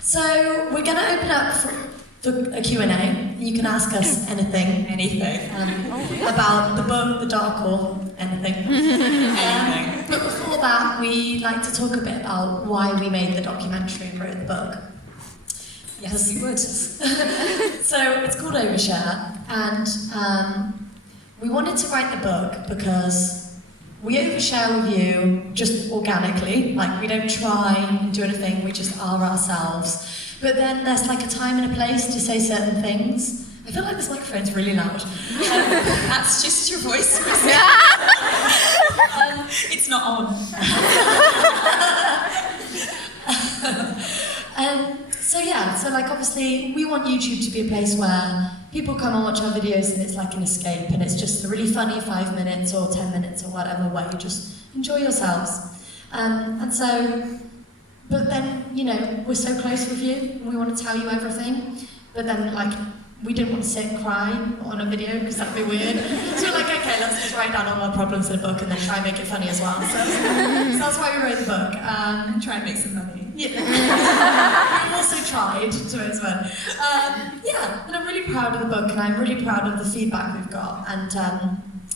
So we're going to open up for a Q&A. You can ask us anything. About the book, the dark, or anything. But before that, we like to talk a bit about why we made the documentary and wrote the book. Yes, we would. So it's called Overshare, and we wanted to write the book because we overshare with you just organically, like we don't try and do anything, we just are ourselves. But then there's like a time and a place to say certain things. I feel like this microphone's really loud. That's just your voice. It's not on. So like obviously we want YouTube to be a place where people come and watch our videos and it's like an escape and it's just a really funny 5 minutes or 10 minutes or whatever where you just enjoy yourselves. But then, you know, we're so close with you and we want to tell you everything, but then like we didn't want to sit and cry on a video because that'd be weird. So we're like, okay, let's just write down all our problems in a book and then try and make it funny as well. So that's why we wrote the book. And try and make some money. Yeah. We also tried to as well. And I'm really proud of the book and I'm really proud of the feedback we've got. And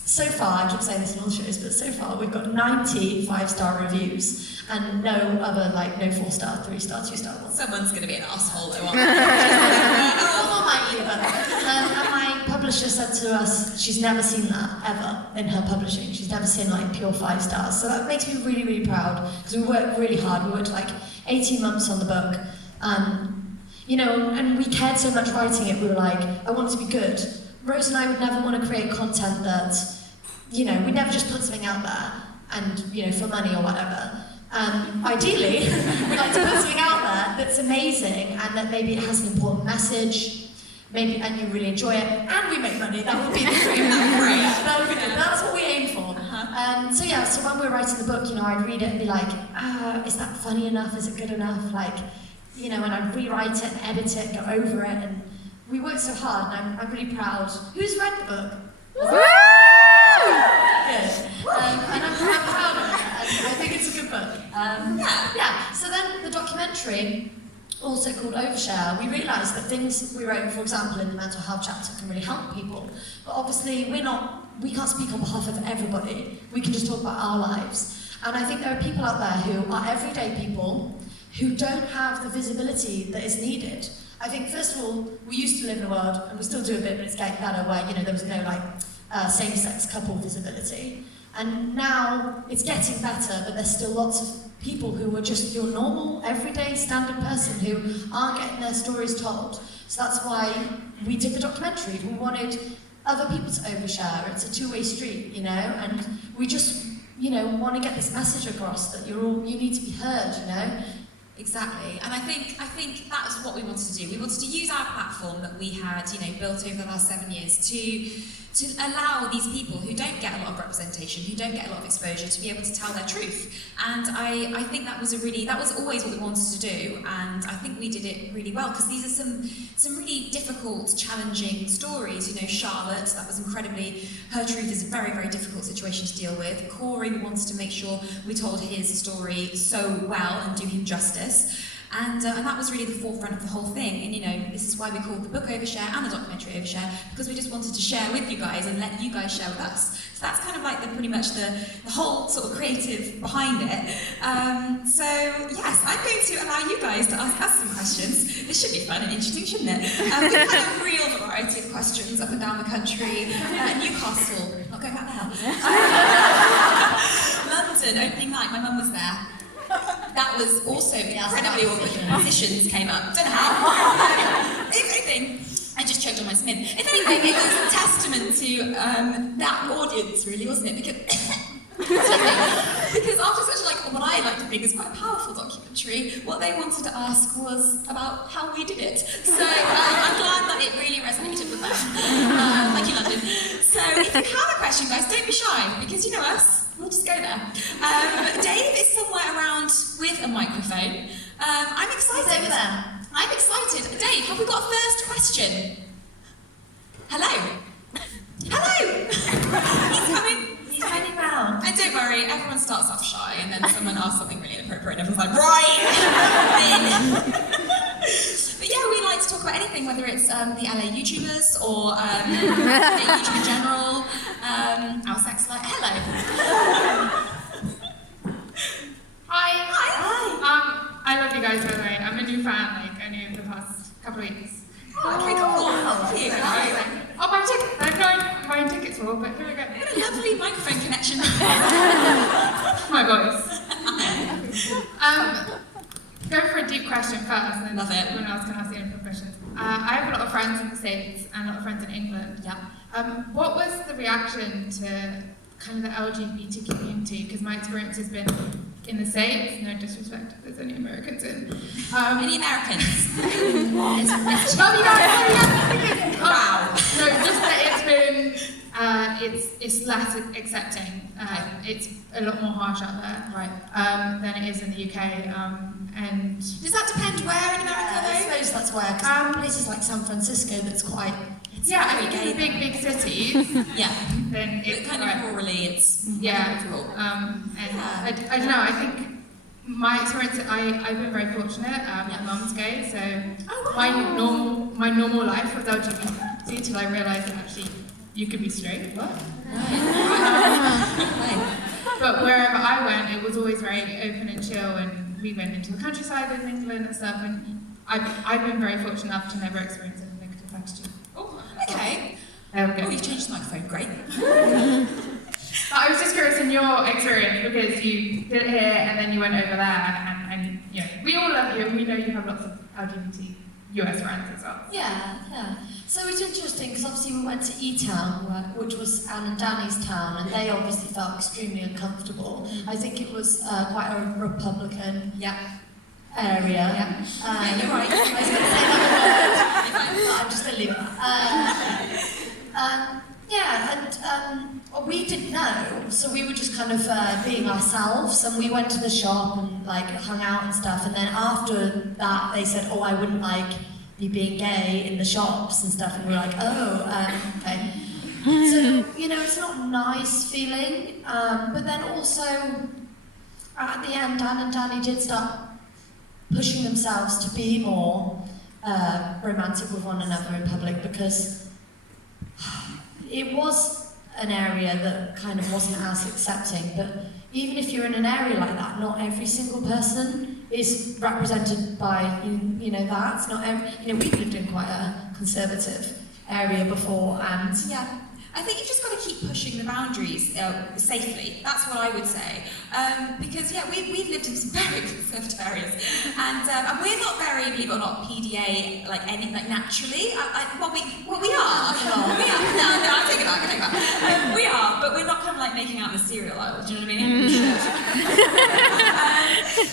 so far, I keep saying this in all shows, but so far we've got 90 5-star reviews and no other, like, no 4-star, 3-star, 2-star ones. Someone's going to be an asshole though, aren't Not like you, but and my publisher said to us she's never seen that ever in her publishing. She's never seen like pure 5 stars. So that makes me really, really proud because we worked really hard. We worked like 18 months on the book. You know, and we cared so much writing it. We were like, I want it to be good. Rose and I would never want to create content that, you know, we'd never just put something out there and, you know, for money or whatever. Ideally, we'd like to put something out there that's amazing and that maybe it has an important message, maybe, and you really enjoy it, and we make money. That would be the dream. That would be good. That's what we aim for. So when we were writing the book, you know, I'd read it and be like, is that funny enough? Is it good enough? Like, you know, and I'd rewrite it and edit it, go over it, and we worked so hard, and I'm really proud. Who's read the book? Woo! Good. And I'm proud of it. I think it's a good book. So then the documentary, also called Overshare, we realised that things we wrote, for example, in the mental health chapter can really help people. But obviously we can't speak on behalf of everybody. We can just talk about our lives. And I think there are people out there who are everyday people who don't have the visibility that is needed. I think, first of all, we used to live in a world, and we still do a bit, but it's getting better, where, you know, there was no, like, same-sex couple visibility. And now it's getting better, but there's still lots of people who are just your normal, everyday, standard person who aren't getting their stories told. So that's why we did the documentary. We wanted other people to overshare. It's a two-way street, you know, and we just, you know, want to get this message across that you need to be heard, you know. Exactly, and I think that was what we wanted to do. We wanted to use our platform that we had, you know, built over the last 7 years to allow these people who don't get a lot of representation, who don't get a lot of exposure, to be able to tell their truth. And I think that was always what we wanted to do, and I think we did it really well, because these are some really difficult, challenging stories. You know, Charlotte, that was incredibly, her truth is a very, very difficult situation to deal with. Corey, we wanted to make sure we told his story so well and do him justice. And that was really the forefront of the whole thing. And, you know, this is why we called the book Overshare and the documentary Overshare, because we just wanted to share with you guys and let you guys share with us. So that's kind of like pretty much the whole sort of creative behind it. So yes, I'm going to allow you guys to ask us some questions. This should be fun and interesting, shouldn't it? We've had a real variety of questions up and down the country. Newcastle, not going back there. London, opening night, my mum was there. That was also incredibly awkward. Musicians came up. Don't know how. If anything, I just choked on my smith. If anything, it was a testament to that audience, really, wasn't it? Because after such what I like to think is quite a powerful documentary, what they wanted to ask was about how we did it. So I'm glad that it really resonated with them. Thank you, London. So if you have a question, guys, don't be shy, because you know us. We'll just go there. Dave is somewhere around with a microphone. I'm excited. He's over there. I'm excited. Dave, have we got a first question? Hello? Hello? He's coming. Turning round. And don't worry, everyone starts off shy, and then someone asks something really inappropriate, and everyone's like, right! But yeah, we like to talk about anything, whether it's the LA YouTubers or YouTube in general, our sex life. Hello. Hi. I love you guys, by the way. I'm a new fan, like, only over the past couple of weeks. Okay, cool. Thank you. Oh, my ticket. I don't know what I'm buying tickets for, but here we go. What a lovely microphone connection. My voice. Go for a deep question first, and then Love it. everyone else can ask the info questions. I have a lot of friends in the States and a lot of friends in England. Yeah. What was the reaction to kind of the LGBT community? Because my experience has been in the States, no disrespect if there's any Americans in. Any Americans? Wow. No, just that it's been, it's less accepting. It's a lot more harsh out there, Right. than it is in the UK. And Does that depend where in America, I though? suppose that's where, because places like San Francisco, that's quite. yeah, I think in the big cities, Yeah. then But it's kind of rurally, it's yeah. difficult. And Yeah. I don't know. I think my experience, I've been very fortunate. My mum's gay, so my normal life was LGBT until I realised that actually you could be straight. What? Right. But wherever I went, it was always very open and chill, and we went into the countryside in England and stuff. And I've been very fortunate enough to never experience any negative attitude. Oh, okay. There we go. Oh, you've changed the microphone. Great. I was just curious in your experience, because you did it here and then you went over there, and you know, we all love you, and we know you have lots of LGBT US friends as well. Yeah, yeah. So it's interesting because obviously we went to E-Town, which was Anne and Danny's town, and they obviously felt extremely uncomfortable. I think it was quite a Republican area. Yeah. You're right. I was going to say that word, but I'm just going to leave it. And we didn't know, so we were just kind of being ourselves, and we went to the shop and like hung out and stuff, and then after that they said, oh, I wouldn't like you being gay in the shops and stuff, and we were like, okay. So, you know, it's not a nice feeling, but then also at the end, Dan and Danny did start pushing themselves to be more romantic with one another in public, because it was an area that kind of wasn't as accepting, but even if you're in an area like that, not every single person is represented by, you know, that. It's not every, you know, we've lived in quite a conservative area before, and Yeah. I think you've just got to keep pushing the boundaries safely. That's what I would say. Because, yeah, we've lived in some very conservative areas. And we're not very, believe it or not, PDA, like, naturally. Well, we are. We are. No, I take it back. We are, but we're not kind of like making out in the cereal aisle. Do you know what I mean?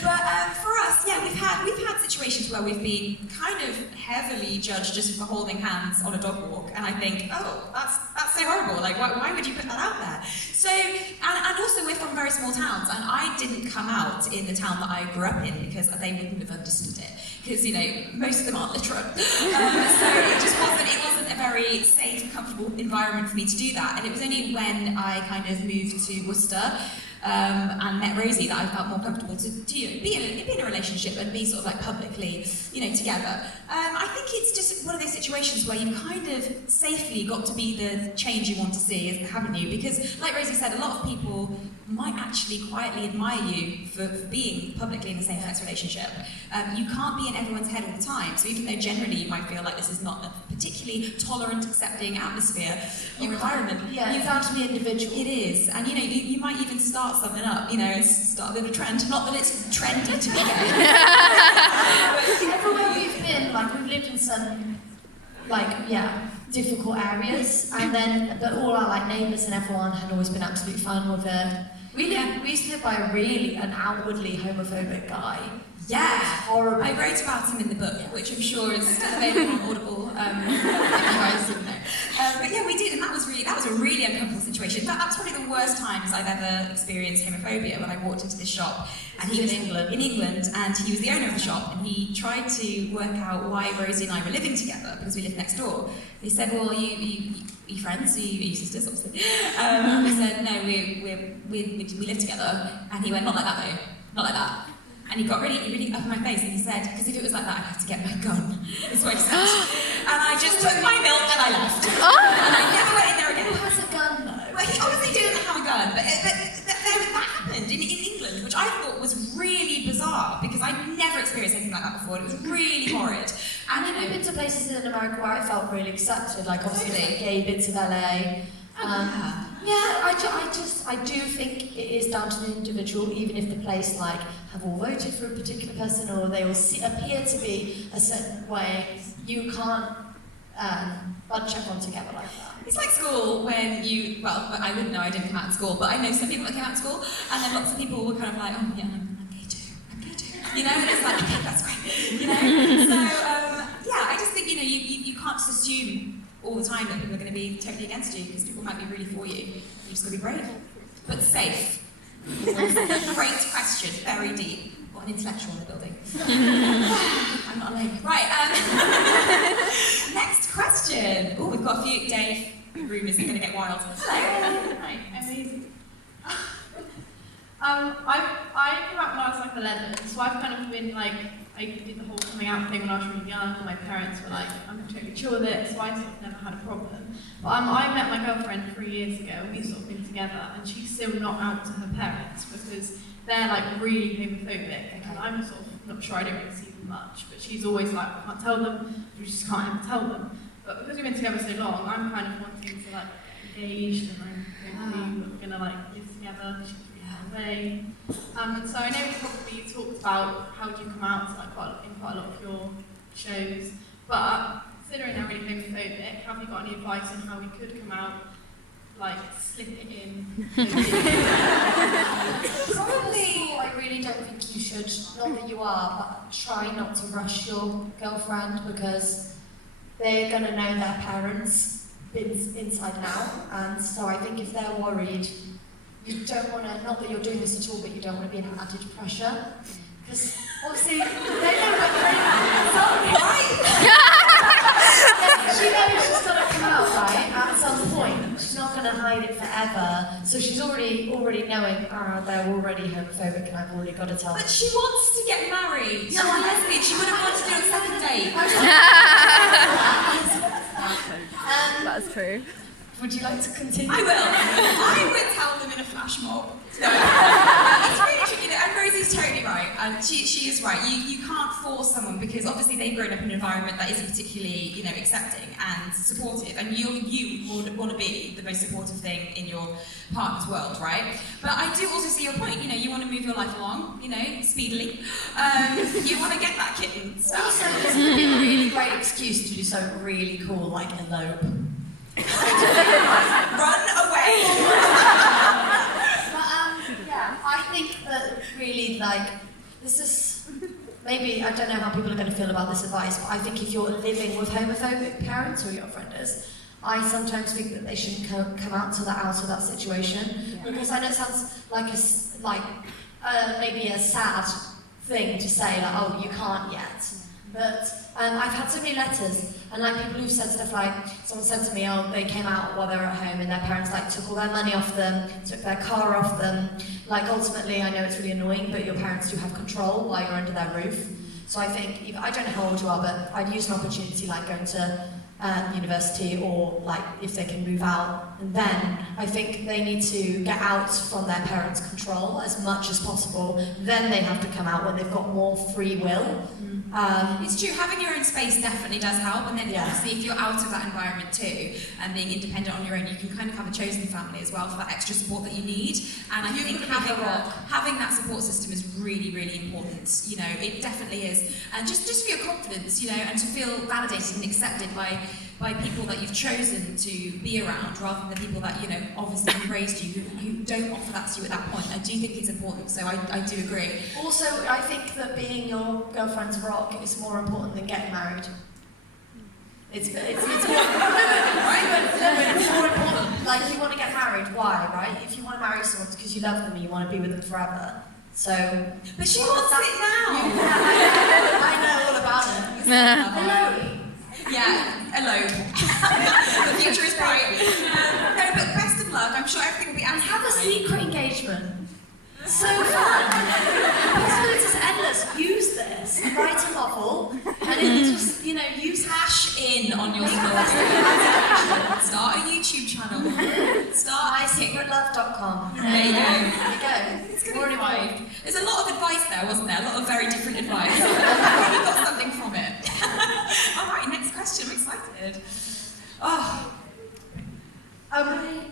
But for us, yeah, we've had situations where we've been kind of heavily judged just for holding hands on a dog walk. And I think, oh, that's so horrible. Like, why would you put that out there? So, and also we're from very small towns, and I didn't come out in the town that I grew up in because they wouldn't have understood it. Because, you know, most of them aren't literate. So it wasn't a very safe, comfortable environment for me to do that. And it was only when I kind of moved to Worcester and met Rosie that I felt more comfortable to be in a relationship and be sort of like publicly, you know, together. I think it's just one of those situations where you've kind of safely got to be the change you want to see, haven't you? Because, like Rosie said, a lot of people might actually quietly admire you for being publicly in a same-sex relationship. You can't be in everyone's head all the time, so even though generally you might feel like this is not a particularly tolerant, accepting atmosphere or environment, yeah, it's down to the individual. It is, and you know, you might even start something up, you know, start a bit of a trend. Not that it's trendy to be gay. Everywhere we've been, like, we've lived in some, like, difficult areas, and then, but all our, like, neighbours and everyone had always been absolutely fine with it. We used to live by an outwardly homophobic guy. Yeah, horrible. I wrote about him in the book, which I'm sure is available on Audible, if you guys didn't know. But yeah, we did, and that was a really uncomfortable situation. In fact, that was probably the worst times I've ever experienced homophobia, when I walked into this shop, and he was in England, and he was the owner of the shop, and he tried to work out why Rosie and I were living together, because we lived next door. He said, well, you you friends? Are you sisters, obviously? I said, no, we live together. And he went, not like that though, not like that. And he got really up in my face and he said, because if it was like that, I'd have to get my gun. Is what he said. And I just took my milk and I left. And I never went in there again. Who has a gun though? Well, he obviously didn't have a gun, but that happened in England, which I thought was really bizarre because I'd never experienced anything like that before. It was really horrid. And then we've been to places in America where I felt really accepted, like obviously the gay bits of LA. I do think it is down to the individual, even if the place like have all voted for a particular person or they all appear to be a certain way. You can't bunch everyone together like that. It's like school when I wouldn't know, I didn't come out of school, but I know some people that came out of school, and then lots of people were kind of like, oh yeah, I'm gay too, you know, and it's like, okay, that's great, you know. So I just think, you can't just assume all the time that people are going to be totally against you, because people might be really for you. You just got to be brave, but safe. Great question, very deep. What an intellectual in the building. I'm not alone. Right, next question. Oh, we've got a few. Dave, the room is going to get wild. Right, amazing. I came out when I was like 11, so I've kind of been like, I did the whole coming out thing when I was really young, and my parents were like, I'm totally chill with it, so I sort of never had a problem. But I met my girlfriend 3 years ago, and we've sort of been together, and she's still not out to her parents because they're like really homophobic, and I'm sort of not sure, I don't really see them much, but she's always like, I can't tell them, you just can't ever tell them. But because we've been together so long, I'm kind of wanting to like get engaged, and I'm hoping that we're gonna like live together. She's really far away. And so I know probably you talked about how do you come out to like in quite a lot of your shows, but considering they're really homophobic, have you got any advice on how we could come out, like slip it in? Probably, I really don't think you should, not that you are, but try not to rush your girlfriend because they're going to know their parents inside and out, and so I think if they're worried, you don't want to, not that you're doing this at all, but you don't want to be in added pressure, because obviously they know what she knows she's going to come out, right, at some point. She's not going to hide it forever, so she's already knowing, they're already homophobic and I've already got to tell them. But she wants to get married. She's a lesbian, she wouldn't want to do it on a second date. That's true. Would you like to continue? I will. I would tell them in a flash mob. No. It's really tricky, and Rosie's totally right, and she is right. You can't force someone because obviously they've grown up in an environment that isn't particularly, accepting and supportive, and you would want to be the most supportive thing in your partner's world, right? But I do also see your point. You want to move your life along, speedily. You want to get that kitten stuff. Also, this would be a really great excuse to do something really cool, like elope. Run away. I think that really, this is, maybe, I don't know how people are going to feel about this advice, but I think if you're living with homophobic parents, or your friend is, I sometimes think that they shouldn't come out to out of that situation, because I know it sounds like maybe a sad thing to say, like, oh, you can't yet. But I've had so many letters, and people who've said stuff like, someone said to me, oh, they came out while they were at home and their parents took all their money off them, took their car off them. Ultimately, I know it's really annoying, but your parents do have control while you're under their roof. So I think, I don't know how old you are, but I'd use an opportunity going to university, or if they can move out, and then I think they need to get out from their parents' control as much as possible. Then they have to come out when they've got more free will. It's true, having your own space definitely does help, and then obviously if you're out of that environment too, and being independent on your own, you can kind of have a chosen family as well for that extra support that you need. And I think having that support system is really, really important. It definitely is. And just for your confidence, and to feel validated and accepted by people that you've chosen to be around, rather than the people that, obviously have raised you, who don't offer that to you at that point. I do think it's important, so I do agree. Also, I think that being your girlfriend's rock is more important than getting married. It's more important. You want to get married, why, right? If you want to marry someone, it's because you love them and you want to be with them forever. So, but she wants it now. I know all about it. Hello. Yeah. alone. The future is bright. No, but best of luck. I'm sure everything will be And have a absolutely fine. secret engagement. So fun. Possibilities are endless. Use this. Write a novel, and it just, use Cash in on your story. Start a YouTube channel. Start mysecretlove.com. There you go. There you go. It's going to be fine. There's a lot of advice there, wasn't there? A lot of very different advice. I really got something from it. All right, next question. I'm excited. Oh, hello.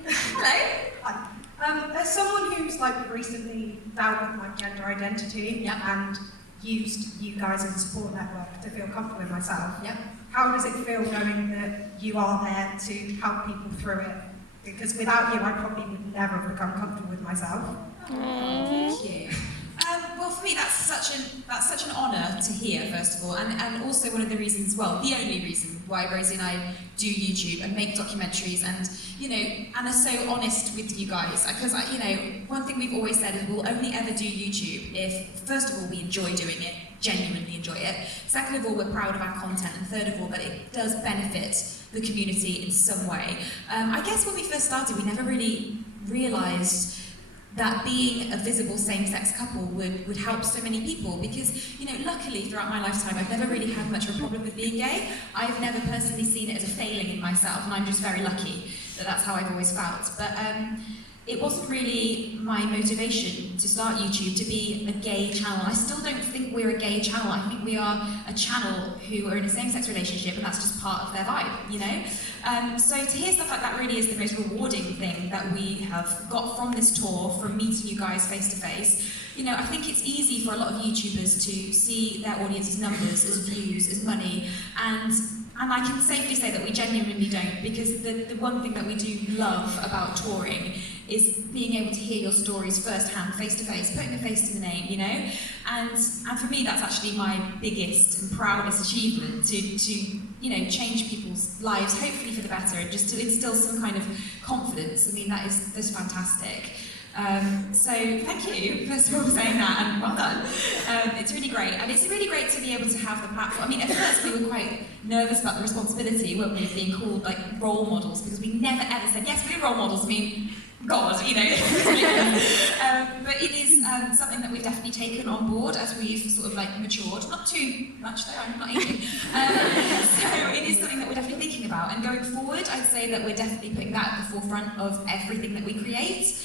As someone who's recently dealt with my gender identity and used you guys as a support network to feel comfortable in myself, how does it feel knowing that you are there to help people through it? Because without you, I probably would never have become comfortable with myself. Thank you. Well, for me, that's such an honour to hear, first of all, and also one of the reasons, well, the only reason why Rosie and I do YouTube and make documentaries, and and are so honest with you guys, because one thing we've always said is we'll only ever do YouTube if, first of all, we enjoy doing it, genuinely enjoy it. Second of all, we're proud of our content, and third of all, that it does benefit the community in some way. I guess when we first started, we never really realised that being a visible same-sex couple would help so many people, because luckily throughout my lifetime I've never really had much of a problem with being gay. I've never personally seen it as a failing in myself, and I'm just very lucky that that's how I've always felt. But it wasn't really my motivation to start YouTube to be a gay channel. I still don't think we're a gay channel. I think we are a channel who are in a same-sex relationship, and that's just part of their vibe, So to hear stuff like that really is the most rewarding thing that we have got from this tour, from meeting you guys face to face. I think it's easy for a lot of YouTubers to see their audience's numbers as views, as money, and I can safely say that we genuinely don't, because the one thing that we do love about touring is being able to hear your stories firsthand, face to face, putting a face to the name, And for me, that's actually my biggest and proudest achievement, to change people's lives, hopefully for the better, and just to instill some kind of confidence. I mean, that's fantastic. So thank you, first of all, for saying that, and well done. It's really great, and it's really great to be able to have the platform. I mean, at first we were quite nervous about the responsibility, weren't we, of being called role models, because we never ever said, yes, we're role models. I mean, God, But it is something that we've definitely taken on board as we've sort of matured. Not too much though, I'm not aging. So it is something that we're definitely thinking about. And going forward, I'd say that we're definitely putting that at the forefront of everything that we create.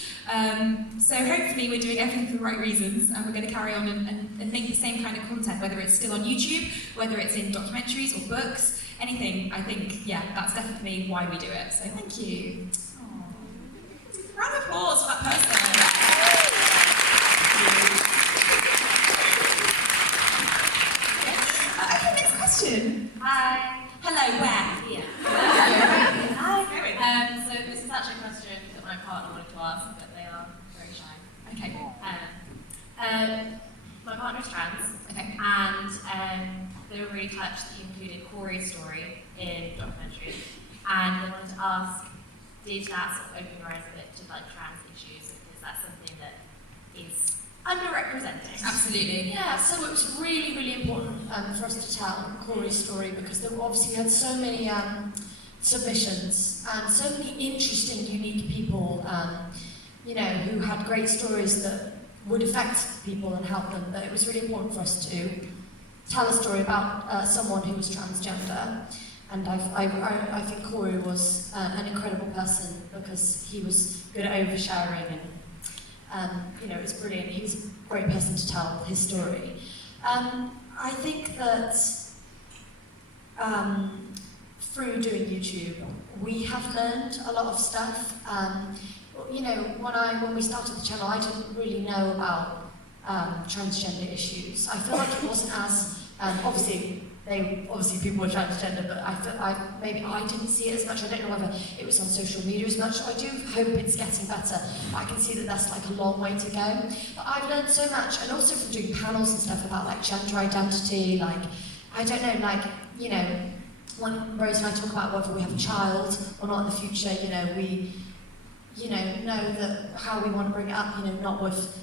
So hopefully we're doing everything for the right reasons, and we're going to carry on and make the same kind of content, whether it's still on YouTube, whether it's in documentaries or books, anything. I think, that's definitely why we do it. So thank you. Round of applause for that person. Okay, next question. Hi. Hello, where? Here. Hi. So this is actually a question that my partner wanted to ask, but they are very shy. Okay. My partner's trans, Okay. and they were really touched that you included Corey's story in the documentary, and they wanted to ask, did that sort of open your eyes a bit to trans issues? Is that something that is underrepresented? Absolutely. Yeah, so it was really, really important for us to tell Corey's story, because there obviously we had so many submissions and so many interesting, unique people, who had great stories that would affect people and help them. But it was really important for us to tell a story about someone who was transgender. And I think Corey was an incredible person, because he was good at oversharing, and it was brilliant. He was a great person to tell his story. I think that through doing YouTube, we have learned a lot of stuff. When we started the channel, I didn't really know about transgender issues. I feel like it wasn't as obviously people were transgender, but maybe I didn't see it as much. I don't know whether it was on social media as much. I do hope it's getting better, but I can see that that's a long way to go. But I've learned so much, and also from doing panels and stuff about gender identity. I don't know, when Rose and I talk about whether we have a child or not in the future, we know that how we want to bring it up, not with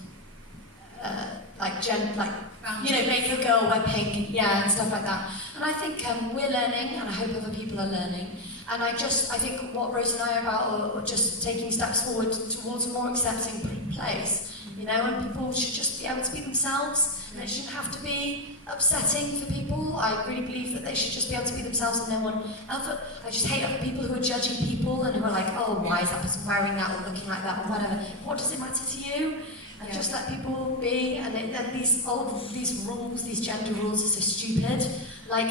make a girl wear pink, and stuff like that. And I think we're learning, and I hope other people are learning. And I think what Rosie and I are about are just taking steps forward towards a more accepting place. And people should just be able to be themselves. And it shouldn't have to be upsetting for people. I really believe that they should just be able to be themselves and no one else. I just hate other people who are judging people and who are like, oh, why is that person wearing that or looking like that or whatever. What does it matter to you? And just let people be. And these rules, these gender rules are so stupid. Like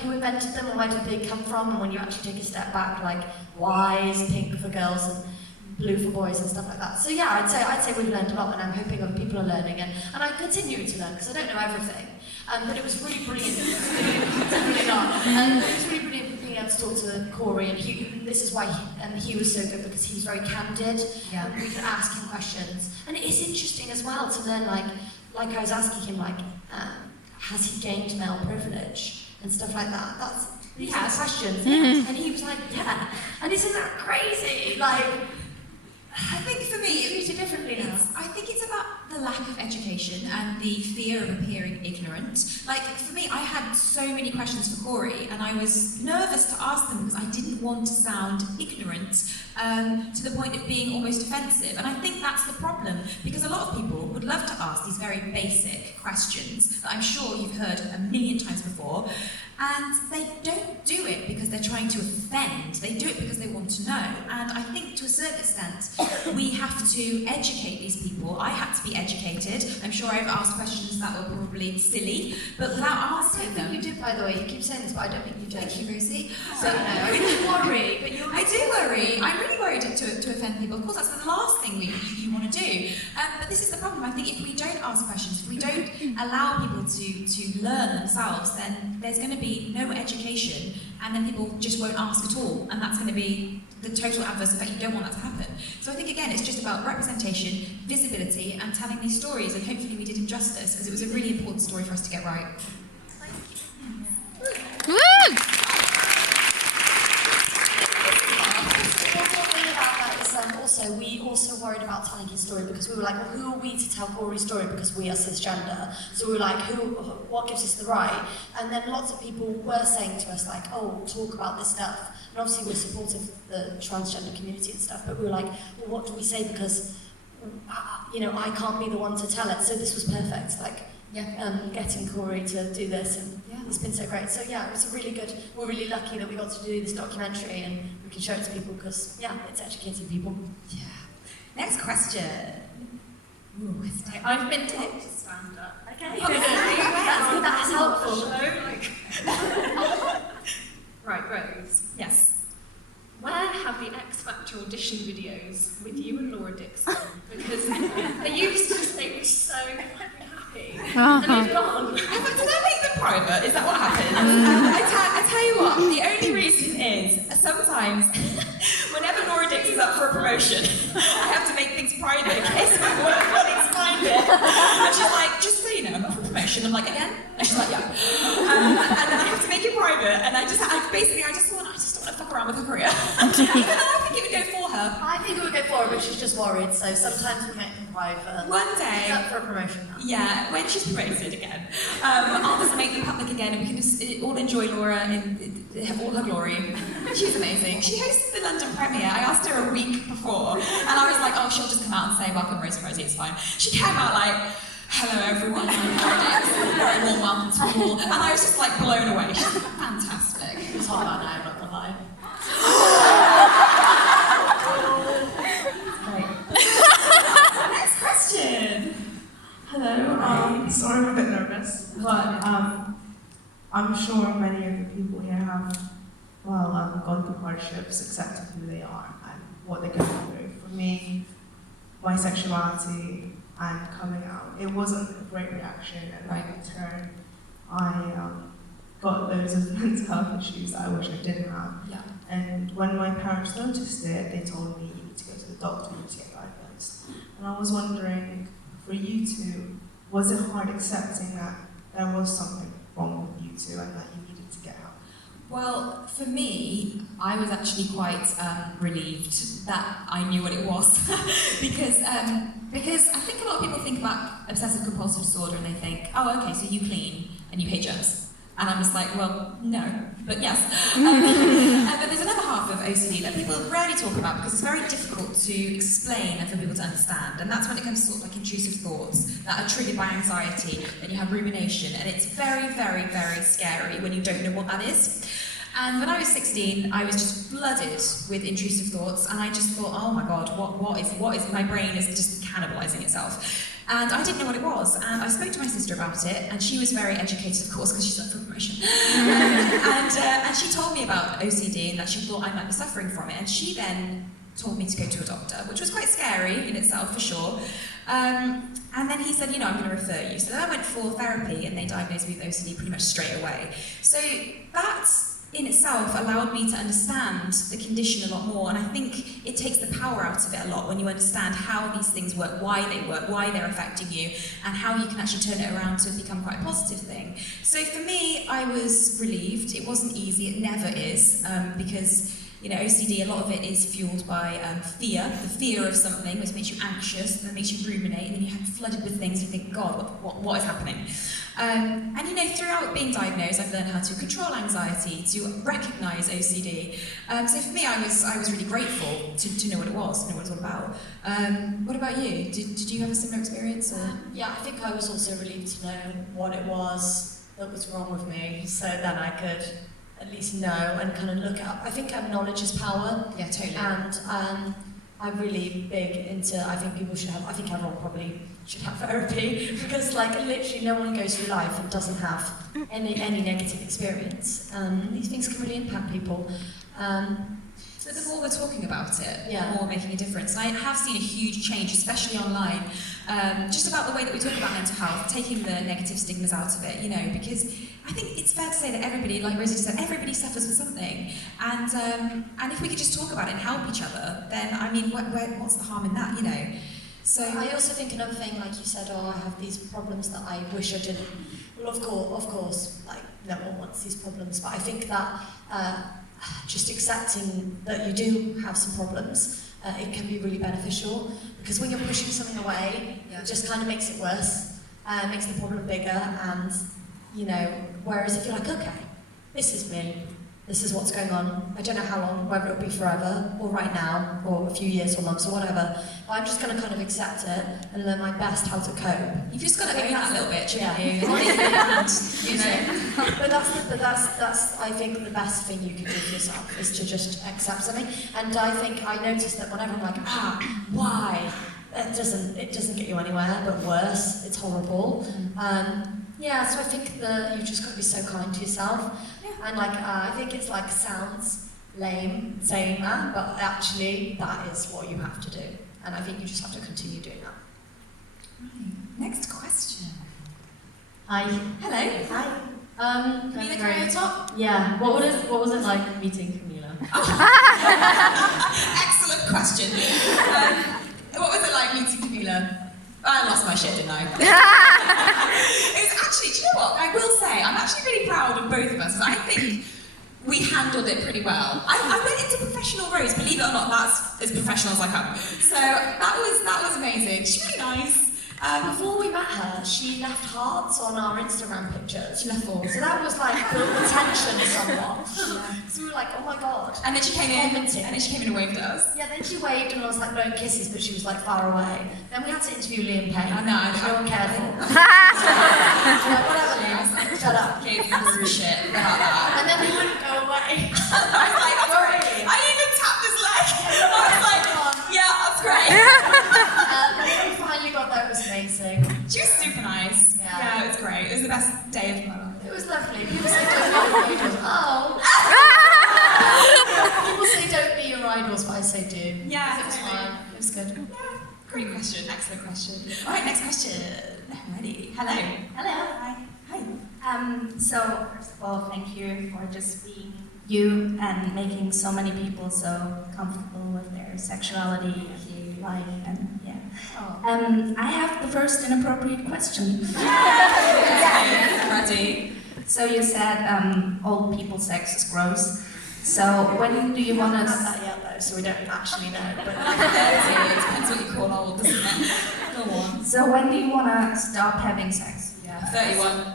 who invented them and where did they come from? And when you actually take a step back, like, why is pink for girls and blue for boys and stuff like that. So yeah, I'd say we've learned a lot, and I'm hoping other people are learning, and I continue to learn because I don't know everything. But it was really brilliant. Definitely not. It was really brilliant being able to talk to Corey, and this is why he was so good because he was very candid. Yeah. And we could ask him questions, and it is interesting as well to learn like I was asking him has he gained male privilege and stuff like that. These are the questions, and he was like, yeah. And isn't that crazy? I think for me, I think it's about the lack of education and the fear of appearing ignorant. For me, I had so many questions for Corey, and I was nervous to ask them because I didn't want to sound ignorant to the point of being almost offensive. And I think that's the problem, because a lot of people would love to ask these very basic questions that I'm sure you've heard a million times before, and they don't do it because they're trying to offend. They do it because they want to know. And I think to a certain extent, we have to educate these people. I had to be educated. I'm sure I've asked questions that were probably silly, but without asking them. You did, by the way. You keep saying this, but I don't think you did. Thank you, Rosie. So no, I worry, but you're. I do worry. I'm really worried to offend people. Of course, that's the last thing you want to do. But this is the problem. I think if we don't ask questions, if we don't allow people to learn themselves, then there's going to be no education, and then people just won't ask at all, and that's going to be the total adverse effect. You don't want that to happen. So I think again, it's just about representation, visibility, and telling these stories, and hopefully we did him justice, because it was a really important story for us to get right. Woo! Also, we also worried about telling his story because we were like, well, who are we to tell Corey's story because we are cisgender? So we were like, what gives us the right? And then lots of people were saying to us like, oh, talk about this stuff. And obviously we're supportive of the transgender community and stuff, but we were like, well, what do we say? Because, I can't be the one to tell it. So this was perfect, getting Corey to do this, and it's been so great. So yeah, it was we're really lucky that we got to do this documentary and we can show it to people because, it's educating people. Yeah. Next question. Ooh, I've been told to stand up. Okay. That's helpful. Right, Rose. Yes. Where have the X Factor audition videos with you and Laura Dixon? Because they used to just make me so happy. And they've gone. Did I make them private? Is that what happened? I tell you what, the only reason is sometimes whenever Laura Dixon's up for a promotion, I have to make things private in case my colleagues find it. And she's like, just so you know, I'm up for promotion. I'm like, again? And she's like, yeah. And then I have to make it private, and I just don't want to fuck around with her career. Even though I think it would go for her. I think it would go for her, but she's just worried, so sometimes we make them private. One day. She's up for a promotion now. Yeah, when she's promoted again. I'll just make them public again, and we can just all enjoy Laura and have all her glory. She's amazing. She hosted the London premiere. I asked her a week before, and I was like, oh, she'll just come out and say, welcome, Rosie, it's fine. She came out like, hello everyone, I'm Laura, very warm welcome to you all. And I was just like blown away. She's fantastic. It's hot about now, I'm not gonna lie. Next question. Hello, sorry I'm a bit nervous, but I'm sure many of the people here have, gone through hardships, accepted who they are and what they're going through. For me, my sexuality and coming out, it wasn't a great reaction, and in turn, I got loads of mental health issues that I wish I didn't have. Yeah. And when my parents noticed it, they told me, you need to go to the doctor, you need to get diagnosed. And I was wondering, for you two, was it hard accepting that there was something wrong with you two and that you needed to get help? Well, for me, I was actually quite relieved that I knew what it was because I think a lot of people think about obsessive compulsive disorder and they think, oh, okay, so you clean and you hate germs. And I'm just like, well, no, but yes. But there's another half of OCD that people rarely talk about because it's very difficult to explain and for people to understand. And that's when it comes to sort of like intrusive thoughts that are triggered by anxiety, and you have rumination. And it's very, very, very scary when you don't know what that is. And when I was 16, I was just flooded with intrusive thoughts, and I just thought, oh my God, what is my brain is just cannibalizing itself. And I didn't know what it was, and I spoke to my sister about it, and she was very educated, of course, because she suffered from depression. And she told me about OCD and that she thought I might be suffering from it, and she then told me to go to a doctor, which was quite scary in itself, for sure. And then he said, you know, I'm going to refer you. So then I went for therapy, and they diagnosed me with OCD pretty much straight away. So that in itself allowed me to understand the condition a lot more, and I think it takes the power out of it a lot when you understand how these things work, why they're affecting you, and how you can actually turn it around to become quite a positive thing. So for me, I was relieved. It wasn't easy, it never is, because you know, OCD, a lot of it is fueled by fear, the fear of something, which makes you anxious, and then makes you ruminate, and then you're flooded with things, and you think, God, what is happening? And you know, throughout being diagnosed, I've learned how to control anxiety, to recognise OCD. So for me, I was really grateful to know what it was, to know what it was all about. What about you? Did you have a similar experience? Or? Yeah, I think I was also relieved to know what it was that was wrong with me, so then I could at least know and kind of look up. I think knowledge is power. Yeah, totally. And I'm really big into, I think people should have, I think everyone probably should have therapy, because like literally no one goes through life and doesn't have any negative experience. These things can really impact people. So the more we're talking about it, Yeah. the more we're making a difference. And I have seen a huge change, especially online, just about the way that we talk about mental health, taking the negative stigmas out of it, you know, because I think it's fair to say that everybody, like Rosie just said, everybody suffers with something. And if we could just talk about it and help each other, then, I mean, what's the harm in that, you know? So I also think another thing, like you said, I have these problems that I wish I didn't. Well, of course, like no one wants these problems, but I think that just accepting that you do have some problems, it can be really beneficial, because when you're pushing something away, it just kind of makes it worse, makes the problem bigger, and you know, whereas if you're like, okay, this is me, this is what's going on, I don't know how long, whether it'll be forever, or right now, or a few years or months or whatever, but I'm just going to kind of accept it and learn my best how to cope. you've just got to own that a little bit, Yeah. you? You know? But that's I think the best thing you can do for yourself is to just accept something. And I think I noticed that whenever I'm like, why? It doesn't get you anywhere, but worse. It's horrible. Yeah, so I think that you've just got to be so kind to yourself. Yeah. And like, I think it's like sounds lame saying that, but actually that is what you have to do. And I think you just have to continue doing that. Right. Next question. Hi. Hello. Hi. Camila Carriotop? Yeah. What was it like meeting Camila? Excellent question. What was it like meeting Camila? I lost my shit, didn't I? It was actually, do you know what? I will say, I'm actually really proud of both of us. I think we handled it pretty well. I went into professional roles, believe it or not, that's as professional as I come. So that was amazing. She's really nice. Before we met her, she left hearts on our Instagram pictures. She left four. So that was like built the tension somewhat. So we were like, oh my god. And then she came in, and waved at us. Yeah, then she waved and I was like blowing kisses, but she was like far away. Then we had to interview Liam Payne. I know. No one cared for. Whatever, Liam. Shut up. Kids threw shit about that. And then they wouldn't go away. I was like, that's great. I even tapped his leg. I was like, yeah, that's great. But then we finally got there, it was amazing. She was super nice. Yeah. It was great. It was the best day of my life. It was lovely. People say don't be your idols. Oh. People say don't be your idols, but I say do. Yeah, It was totally. fine. It was good. Yeah, great question. Excellent question. All right, next question. Ready? Hello. Hello. Hi. Hi. So first of all, thank you for just being you and making so many people so comfortable with their sexuality, life, and yeah. Oh. I have the first inappropriate question. Yeah. Ready. So you said old people sex is gross. So when do you want Not to? that yet though, so we don't actually know. But It depends what you call old, doesn't it? Go on. So when do you want to stop having sex? Yeah, 31.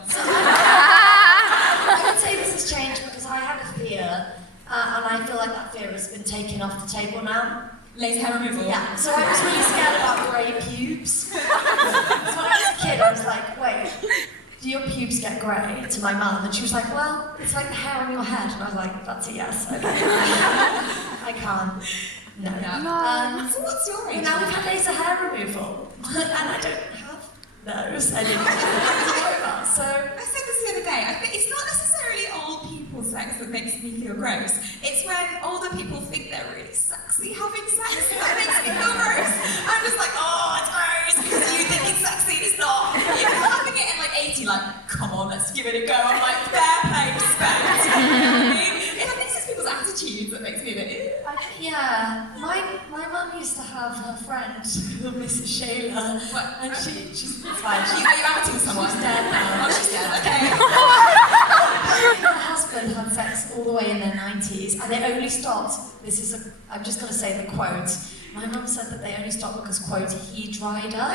I would say this has changed because I had a fear, and I feel like that fear has been taken off the table now. Laser hair removal. Yeah, so I was really scared about grey pubes. So when I was a kid, I was like, wait, do your pubes get grey? To my mum, and she was like, well, it's like the hair on your head. And I was like, that's a yes, okay. I can't. No. So what's your But age? now we've had laser hair removal, and I don't have those anymore. So I said this the other day, I think it's not necessarily old people sex that makes me feel gross. It's when older people think they're really sexy having sex that makes me feel gross. I'm just like, oh, it's gross because you think it's sexy and it's not. If you're having it at like 80, like, come on, let's give it a go. I'm like, fair play, respect. You know what I mean? I think it's just people's attitudes that makes me a bit, ew. yeah, my mum used to have her friend, Mrs. Shayla, and she's fine. Are you outing someone? She's dead now. Oh, she's dead, okay. Her husband had sex all the way in their 90s, and they only stopped. I'm just going to say the quote. My mum said that they only stopped because, quote, he dried up.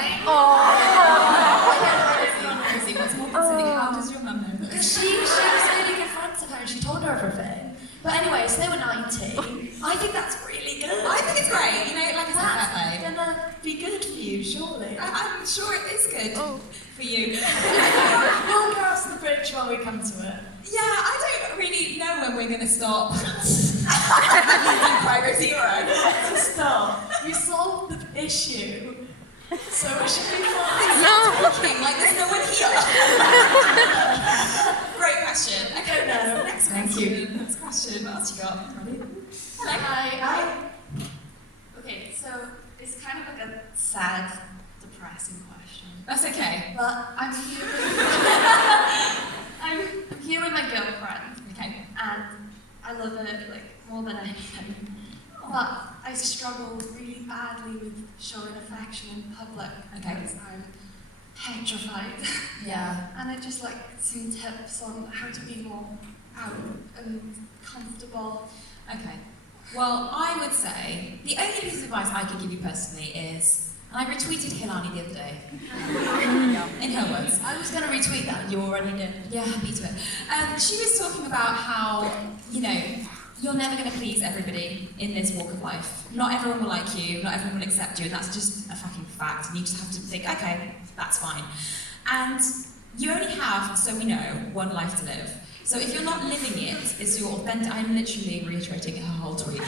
Rosie, what's more concerning? How does your mum know Because this? she was really good friends of her, and she told her everything. But anyway, so they were 90. I think that's really good. I think it's great, you know, like I said, fair play. That's gonna be good for you, surely. I'm sure it is good for you. We'll cross the bridge when we come to it. Yeah, I don't really know when we're going to stop. Private zero. Stop. We solved the issue, so we should be fine. Talking like there's no one here. Great question. Okay, No. next Thank question. you. Next question. What else you got? Ready? Hello. Hi. Okay, so it's kind of like a sad, depressing question. That's okay. But I'm here with, I'm here with my girlfriend, Okay. and I love her like more than anything. But I struggle really badly with showing affection in public Okay. because I'm petrified. Yeah. And I just like some tips on how to be more out and comfortable. Okay. Well, I would say the only piece of advice I could give you personally is, and I retweeted Hilani the other day. In her words. I was going to retweet that, and you already did. Yeah, beat to it. She was talking about how, you know, you're never going to please everybody in this walk of life. Not everyone will like you, not everyone will accept you, and that's just a fucking fact. And you just have to think, okay, that's fine. And you only have, so we know, one life to live. So if you're not living it as your authentic, I'm literally reiterating her whole tweet.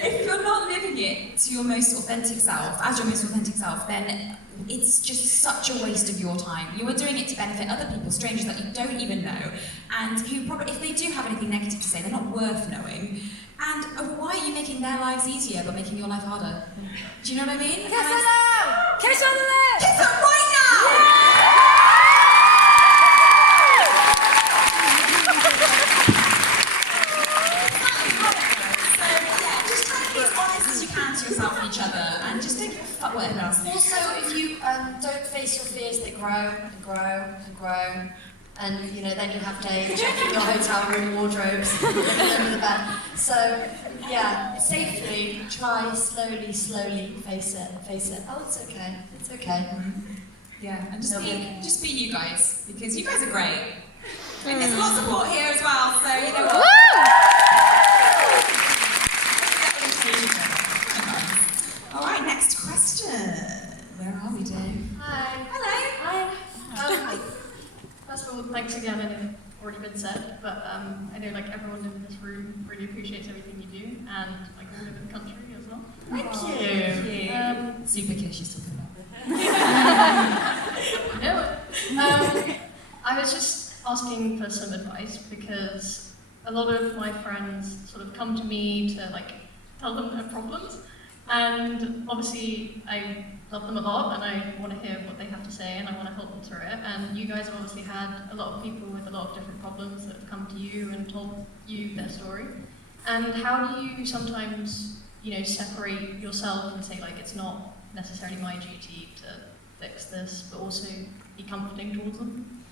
If you're not living it to your most authentic self, as your most authentic self, then it's just such a waste of your time. You are doing it to benefit other people, strangers that you don't even know, and who probably, if they do have anything negative to say, they're not worth knowing. And why are you making their lives easier but making your life harder? Do you know what I mean? Kiss her now! Kiss on the lips! Kiss her right now! Just try to be as honest as you can to yourself and each other, and just don't give a fuck what everyone else thinks. Also, if you don't face your fears, they grow and grow and grow. And, you know, then you have to check your hotel room wardrobes under the bed. So, yeah, safely, try, slowly face it. Oh, it's okay. It's okay. Yeah, and just No, be you guys, because you guys are great. And there's a lot of support here as well, so you know what? Alright, next question. Where are we, Dave? Hi. Hello. Hi. First of all, thanks again. I know it's already been said, but I know like everyone in this room really appreciates everything you do, and like all over the country as well. Thank you. Super kiss she's talking about. No. I was just asking for some advice because a lot of my friends sort of come to me to like tell them their problems, and obviously I love them a lot and I want to hear what they have to say and I want to help them through it. And you guys have obviously had a lot of people with a lot of different problems that have come to you and told you their story. And how do you sometimes, you know, separate yourself and say like it's not necessarily my duty to fix this, but also be comforting towards them?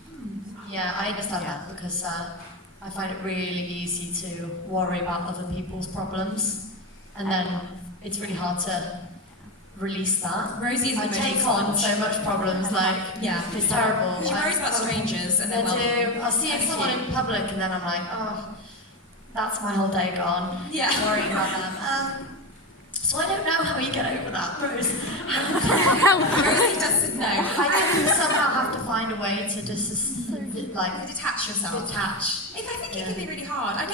Yeah, I understand that because I find it really easy to worry about other people's problems, and then it's really hard to release that. Rosie is I take on so much problems, like, it's terrible. She worries about strangers and then I'll see someone in public and then I'm like, oh, that's my whole day gone. Yeah. Worrying about them. So I don't know how you get over that, Rose. Rosie doesn't know. I think you somehow have to find a way to just, like, detach yourself. Detach. I think it can be really hard. I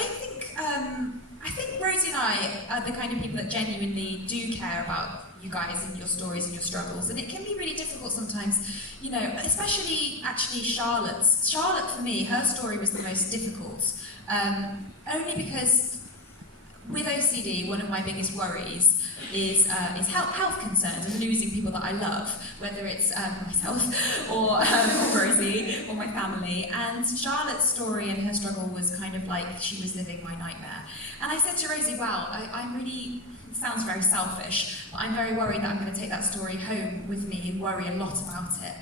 think Rosie and I are the kind of people that genuinely do care about you guys and your stories and your struggles, and it can be really difficult sometimes, you know, especially actually Charlotte's. Charlotte, for me, her story was the most difficult, only because with OCD, one of my biggest worries is health concerns and losing people that I love, whether it's myself or Rosie or my family. And Charlotte's story and her struggle was kind of like she was living my nightmare. And I said to Rosie, wow, I'm really, it sounds very selfish, but I'm very worried that I'm going to take that story home with me and worry a lot about it.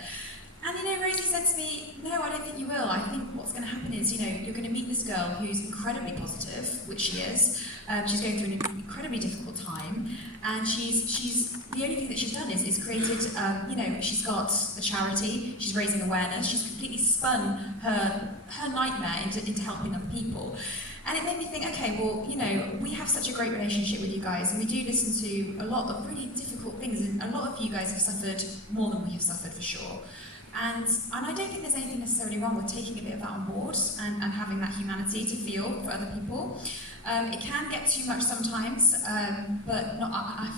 And you know, Rosie said to me, no, I don't think you will. I think what's going to happen is, you know, you're going to meet this girl who's incredibly positive, which she is. She's going through an incredibly difficult time, and she's the only thing that she's done is created, you know, she's got a charity, she's raising awareness, she's completely spun her nightmare into helping other people. And it made me think, okay, well, you know, we have such a great relationship with you guys, and we do listen to a lot of really difficult things, and a lot of you guys have suffered more than we have suffered, for sure. And I don't think there's anything necessarily wrong with taking a bit of that on board and having that humanity to feel for other people. It can get too much sometimes, but not.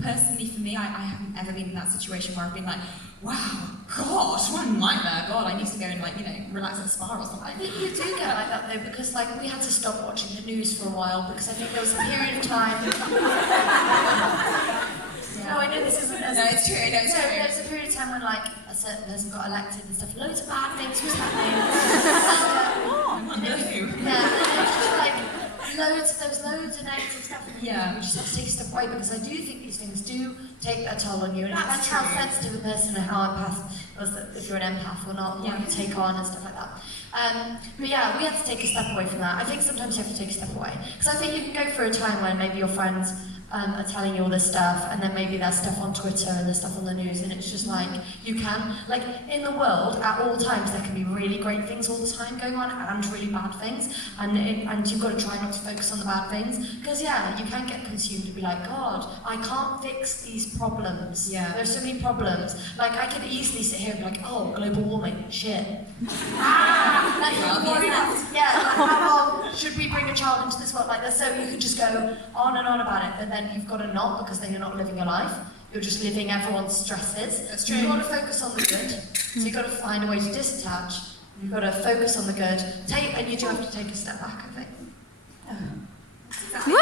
Personally, for me, I haven't ever been in that situation where I've been like, wow, God, what a nightmare. God, I need to go and, like, you know, relax at a spa or something. I think you do get like that though, because like we had to stop watching the news for a while because I think there was a period of time. No, I know this isn't. No, it's true. No, it's true. There was a period of time when like a certain person got elected and stuff. Loads of bad things was happening. And it was just like there was loads of negative stuff. Yeah. You just have to take a step away because I do think these things do take a toll on you. And it depends how sensitive a person and how empath, if you're an empath or not, what you take on and stuff like that. But yeah, we had to take a step away from that. I think sometimes you have to take a step away. Because I think you can go through a time when maybe your friends are telling you all this stuff, and then maybe there's stuff on Twitter and there's stuff on the news, and it's just like, you can, like, in the world, at all times, there can be really great things all the time going on, and really bad things, and you've got to try not to focus on the bad things, because yeah, you can get consumed and be like, God, I can't fix these problems. Yeah. There's so many problems. Like, I could easily sit here and be like, oh, global warming, shit. How long should we bring a child into this world like this? So you could just go on and on about it, but then you've got to not, because then you're not living your life. You're just living everyone's stresses. That's true. You've got to focus on the good. So you've got to find a way to disattach. You've got to focus on the good. And you do have to take a step back, I think. Woo!